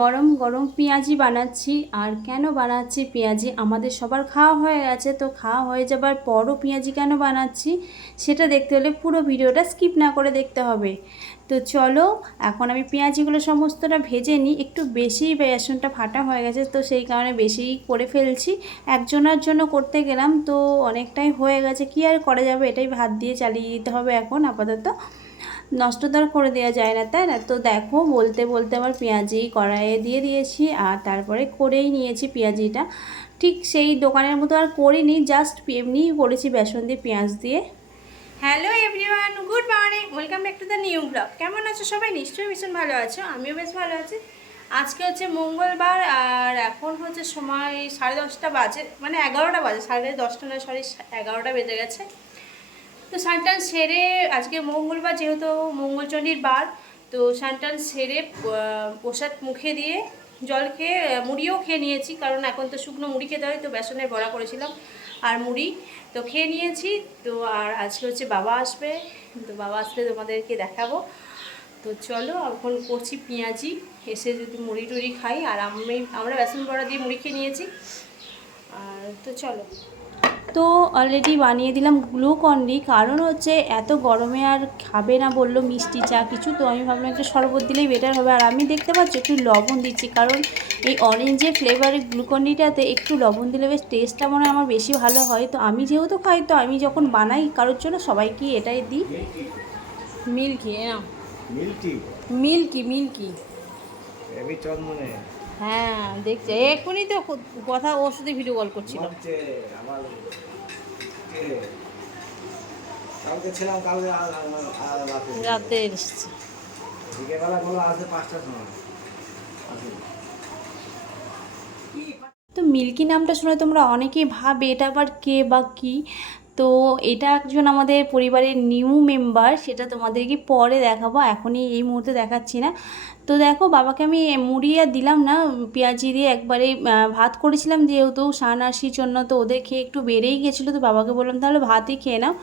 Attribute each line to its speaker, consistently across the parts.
Speaker 1: গরম গরম পেঁয়াজি বানাচ্ছি। আর কেন বানাচ্ছি পেঁয়াজি? আমাদের সবার খাওয়া হয়ে গেছে, তো খাওয়া হয়ে যাবার পরও পেঁয়াজি কেন বানাচ্ছি? সেটা দেখতে হলে পুরো ভিডিওটা স্কিপ না করে দেখতে হবে। তো চলো, এখন আমি পেঁয়াজিগুলো সমস্তটা ভেজে নিই। একটু বেশি বেসনটা ফাটা হয়ে গেছে, তো সেই কারণে বেশি করে ফেলছি। একজনের জন্য করতে গেলাম, তো অনেকটাই হয়ে গেছে। কি আর করা যাবে? এটাই ভাত দিয়ে চালিয়ে দিতে হবে এখন, আপাতত। নষ্ট তো করে দেওয়া যায় না, তাই না? তো দেখো, বলতে বলতে আমার পেঁয়াজি কড়াইয়ে দিয়ে দিয়েছি আর তারপরে করেই নিয়েছি পেঁয়াজিটা। ঠিক সেই দোকানের মতো আর করিনি জাস্ট এমনিই করেছি বেসন দিয়ে পেঁয়াজ দিয়ে। Hello everyone good morning welcome back to the new blog কেমন আছো সবাই? নিশ্চয়ই ভীষণ ভালো আছো, আমিও বেশ ভালো আছি। আজকে হচ্ছে মঙ্গলবার আর এখন হচ্ছে সময় সাড়ে দশটা বাজে মানে এগারোটা বাজে, সাড়ে দশটা না সরি এগারোটা বেজে গেছে। তো সানটান সেরে, আজকে মঙ্গলবার যেহেতু মঙ্গলচণ্ডীর বার, তো সানটান সেরে প্রসাদ মুখে দিয়ে জল খেয়ে মুড়িও খেয়ে নিয়েছি, কারণ এখন তো শুকনো মুড়ি খেতে হয়, তো বেসনের বড়া করেছিলাম আর মুড়ি। তো খেয়ে নিয়েছি, তো আর আজকে হচ্ছে বাবা আসবে, তো বাবা আসলে তোমাদেরকে দেখাবো। তো চলো, এখন করছি পেঁয়াজি, এসে যদি মুড়ি টুড়ি খাই, আর আমি, আমরা বেসন বড়া দিয়ে মুড়ি খেয়ে নিয়েছি। আর তো চলো। তো অলরেডি বানিয়ে দিলাম গ্লুকন্ডি কারণ হচ্ছে এত গরমে আর খাবে না বলল মিষ্টি চা কিছু তো আমি ভাবলাম একটু শরবত দিলেই বেটার হবে। আর আমি দেখতে পাচ্ছি একটু লবণ দিচ্ছি কারণ এই অরেঞ্জের ফ্লেভারের গ্লুকন্ডিটাতে একটু লবণ দিলে বেশ টেস্টটা মনে হয় আমার বেশি ভালো হয়। তো আমি যেহেতু খাই তো আমি যখন বানাই কারোর জন্য সবাইকে এটাই দিই। মিল্কি না
Speaker 2: মিল্টি
Speaker 1: মিল্কি? মিল্কি
Speaker 2: চন্দনে।
Speaker 1: হ্যাঁ দেখছে। এক্ষুনি তো কথা ওর সাথে ভিডিও কল করছিল
Speaker 2: হচ্ছে আমার কে কালকে ছিলাম কালকে আ- আ- আ- রাতে
Speaker 1: রাতে
Speaker 2: বিকেলবেলা বলো আসবে পাঁচটার সময়।
Speaker 1: তো মিল্কি নামটা শুনে তোমরা অনেকেই ভাবে এটা আবার কে বা কি? তো এটা একজন আমাদের পরিবারের নিউ মেম্বার সেটা তোমাদেরকে পরে দেখাবো। এখনই এই মুহূর্তে দেখাচ্ছি না। তো দেখো, বাবাকে আমি মুড়ি আর দিলাম না, পেঁয়াজি দিয়ে একবারে ভাত করেছিলাম, যেহেতু সানাসির জন্য, তো ওদের খেয়ে একটু বেড়েই গেছিল, তো বাবাকে বললাম, তাহলে ভাতই খেয়ে নাও।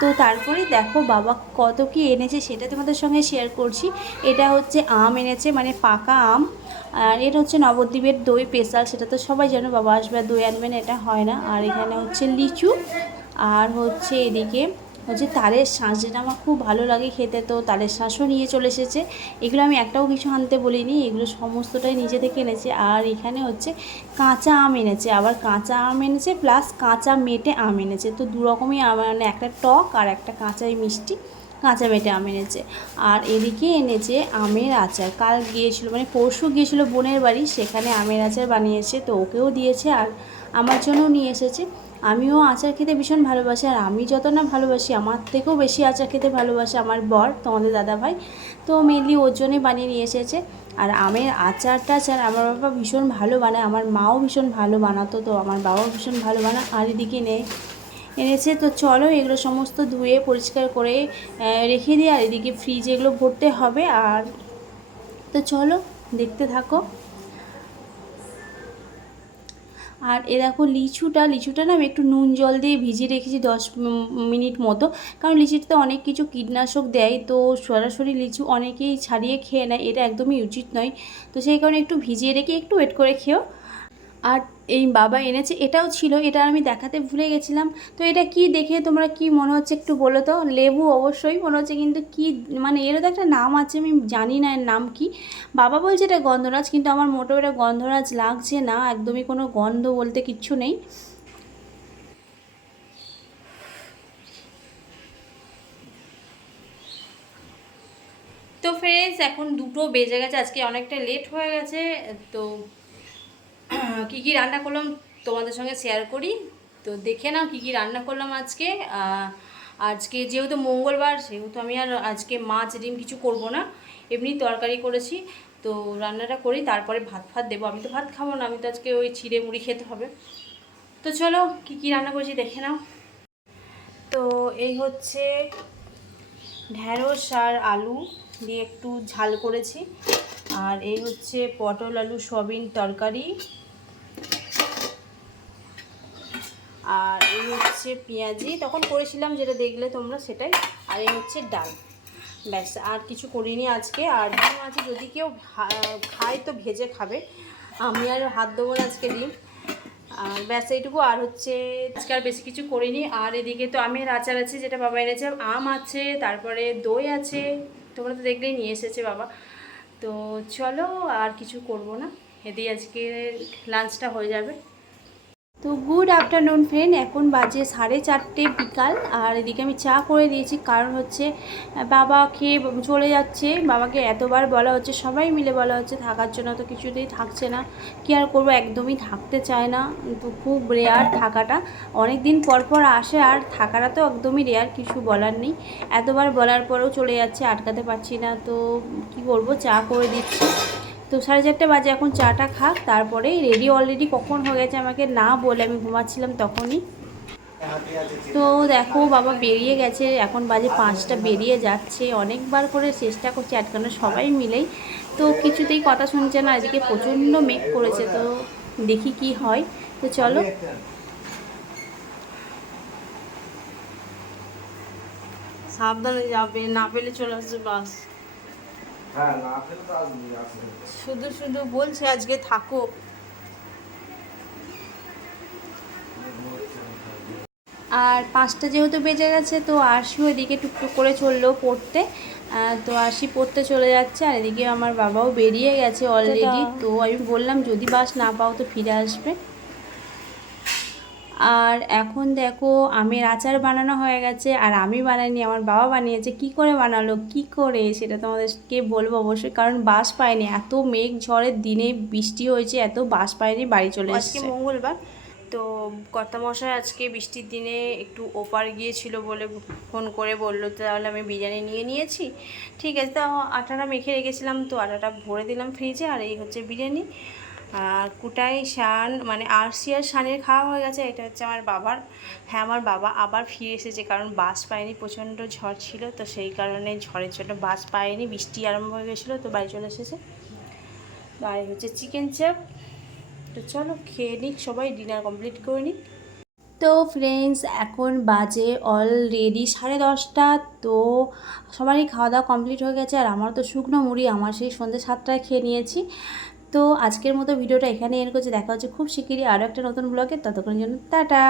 Speaker 1: তো তারপরে দেখো, বাবা কত কি এনেছে, সেটা তোমাদের সঙ্গে শেয়ার করছি। এটা হচ্ছে আম এনেছে মানে পাকা আম। আর এটা হচ্ছে নবদ্বীপের দই স্পেশাল সেটা তো সবাই জানো, বাবা আসবে দই আনবেন এটা হয় না। আর এখানে হচ্ছে লিচু। আর হচ্ছে এদিকে হচ্ছে তালের শাঁস, যেটা আমার খুব ভালো লাগে খেতে, তো তালের শাঁসও নিয়ে চলে এসেছে। এগুলো আমি একটাও কিছু আনতে বলিনি, এগুলো সমস্তটাই নিজে থেকে এনেছে। আর এখানে হচ্ছে কাঁচা আম এনেছে, আবার কাঁচা আম এনেছে প্লাস কাঁচা মেটে আম এনেছে। তো দু রকমই আম মানে একটা টক আর একটা কাঁচাই মিষ্টি, কাঁচা মেটে আম এনেছে। আর এদিকে এনেছে আমের আচার। কাল গিয়েছিল মানে পরশু গিয়েছিল বোনের বাড়ি, সেখানে আমের আচার বানিয়েছে, তো ওকেও দিয়েছে। আর আমার জন্যও নিয়ে এসেছে। আমিও আচার খেতে ভীষণ ভালোবাসি, আর আমি যত না ভালোবাসি, আমার থেকেও বেশি আচার খেতে ভালোবাসে আমার বর, তোমাদের দাদা ভাই তো মেনলি ওর জন্যই বানিয়ে নিয়ে এসেছে। আর আমের আচারটা আচার আমার বাবা ভীষণ ভালো বানায়, আমার মাও ভীষণ ভালো বানাতো তো, আমার বাবাও ভীষণ ভালো বানায়, আর এদিকে নেই এনেছে। তো চলো এগুলো সমস্ত ধুয়ে, পরিষ্কার করে রেখে দিই, আর এদিকে ফ্রিজে এগুলো ভরতে হবে। আর তো চলো দেখতে থাকো। আর এ দেখো লিচুটা লিচুটা না আমি একটু নুন জল দিয়ে ভিজিয়ে রেখেছি দশ মিনিট মতো। কারণ লিচুতে অনেক কিছু কীটনাশক দেয়, তো সরাসরি লিচু অনেকেই ছাড়িয়ে খেয়ে নেয়, এটা একদমই উচিত নয়। তো সেই কারণে একটু ভিজিয়ে রেখে একটু ওয়েট করে খেও। আর এই বাবা এনেছে, এটাও ছিল, এটা আমি দেখাতে ভুলে গেছিলাম। তো এটা কি দেখে তোমরা কি মনে হচ্ছে একটু বলো তো? লেবু অবশ্যই, মনে হচ্ছে কিন্তু কি মানে এরও তো একটা নাম আছে, আমি জানি না এর নাম কি। বাবা বলছে এটা গন্ধরাজ, কিন্তু আমার মোটেও এটা গন্ধরাজ লাগছে না, একদমই কোনো গন্ধ বলতে কিচ্ছু নেই। তো ফ্রেন্ডস এখন দুটো বেজে গেছে, আজকে অনেকটা লেট হয়ে গেছে, তো কী কী রান্না করলাম তোমাদের সঙ্গে শেয়ার করি। তো দেখে নাও কী কী রান্না করলাম আজকে। আজকে যেহেতু মঙ্গলবার, সেহেতু আমি আর আজকে মাছ, ডিম কিছু করব না। এমনি তরকারি করেছি। তো রান্নাটা করি, তারপরে ভাত ফাত দেবো। আমি তো ভাত খাব না, আমি তো আজকে ওই ছিঁড়ে মুড়ি খেতে হবে। তো চলো, কী কী রান্না করেছি দেখে নাও। তো এই হচ্ছে ঢ্যাঁড়স আর আলু দিয়ে একটু ঝাল করেছি। আর এই হচ্ছে পটল, আলু, সয়াবিন তরকারি। আর এই হচ্ছে পেঁয়াজি। তখন করেছিলাম যেটা দেখলে তোমরা সেটাই। আর এই হচ্ছে ডাল। ব্যাস, আর কিছু করিনি আজকে। আর ডিম আছে, যদি কেউ খায় তো ভেজে খাবে। আমি আর হাত দেবো না আজকে ডিম। আর ব্যাস, এইটুকু। আর হচ্ছে আজকে আর বেশি কিছু করিনি। আর এদিকে তো আমের আচার আছে, যেটা বাবা এনেছে। আম আছে, তারপরে দই আছে। তোমরা তো দেখলেই নিয়ে এসেছে বাবা। তো চলো আর কিছু করব না। এদি আজকে লাঞ্চটা হয়ে যাবে। তো গুড আফটারনুন ফ্রেন্ড এখন বাজে সাড়ে চারটে বিকাল, আর এদিকে আমি চা করে দিয়েছি। কারণ হচ্ছে বাবা খেয়ে চলে যাচ্ছে। বাবাকে এতবার বলা হচ্ছে, সবাই মিলে বলা হচ্ছে, থাকার জন্য তো কিছুতেই থাকছে না। কি আর করব, একদমই থাকতে চায় না। তো খুব রেয়ার থাকাটা। অনেক দিন পর পর আসে, আর থাকাটা তো একদমই রেয়ার কিছু বলার নেই। এতবার বলার পরেও চলে যাচ্ছে, আটকাতে পারছি না। তো কি করব চা করে দিচ্ছি। তো সাড়ে চারটে বাজে, এখন চাটা খাক তারপরে রেডি অলরেডি কখন হয়ে গেছে আমাকে না বলে আমি ঘুমাচ্ছিলাম তখনই। তো দেখো, বাবা বেরিয়ে গেছে, এখন বাজে পাঁচটা, বেরিয়ে যাচ্ছে। অনেকবার করে চেষ্টা করছে আটকানো সবাই মিলেই। তো কিছুতেই কথা শুনছে না, এদিকে প্রচণ্ড মেঘ করেছে, তো দেখি কি হয়। তো চলো। সাবধানে যাবে, না পেলে চলে আসবে বাস
Speaker 2: হ্যাঁ না পেলে তো আসবি আসবে
Speaker 1: শুধু শুধু বলছে আজকে থাকো। আর পাঁচটা যেহেতু বেজে গেছে তো আরশিও এদিকে টুকটুক করে চলল পড়তে। আহ, তো আরশি পড়তে চলে যাচ্ছে আর এদিকে আমার বাবাও বেরিয়ে গেছে অলরেডি তো আমি বললাম যদি বাস না পাও তো ফিরে আসবে। আর এখন দেখো আমের আচার বানানো হয়ে গেছে আর আমি বানাইনি আমার বাবা বানিয়েছে। কি করে বানালো? কি করে? সেটা তোমাদেরকে বলব অবশ্যই কারণ বাস পায়নি। এত মেঘ ঝড়ের দিনে বৃষ্টি হয়েছে এত বাস পায়নি বাড়ি চলে আজকে মঙ্গলবার। তো কর্তামশাই আজকে বৃষ্টির দিনে একটু ওপার গিয়েছিল বলে ফোন করে বলল তাহলে আমি বিরিয়ানি নিয়ে নিয়েছি। ঠিক আছে তো আটাটা মেখে রেখেছিলাম তো আটাটা ভরে দিলাম ফ্রিজে আর এই হচ্ছে বিরিয়ানি। কুটাই শান মানে আরসি আর শানের খাওয়া হয়ে গেছে, এটা হচ্ছে আমার বাবার। হ্যাঁ আমার বাবা আবার ফিরে এসেছে, কারণ বাস পায়নি, প্রচণ্ড ঝড় ছিল, তো সেই কারণে ঝড়ের জন্য বাস পায়নি, বৃষ্টি আরম্ভ হয়ে গেছিল, তো বাড়ি চলে এসেছে। এই হচ্ছে চিকেন চাপ। তো চলো, খেয়ে নিক সবাই, ডিনার কমপ্লিট করে নিক। তো ফ্রেন্ডস এখন বাজে অলরেডি সাড়ে দশটা, তো সবারই খাওয়া দাওয়া কমপ্লিট হয়ে গেছে, আর আমার তো শুকনো মুড়ি, আমার সেই সন্ধ্যে সাতটায় খেয়ে নিয়েছি। তো আজকের মতো ভিডিওটা এখানে এর করছে। দেখা হচ্ছে খুব শিগগিরই আরও একটা নতুন ব্লগে ততক্ষণের জন্য টাটা।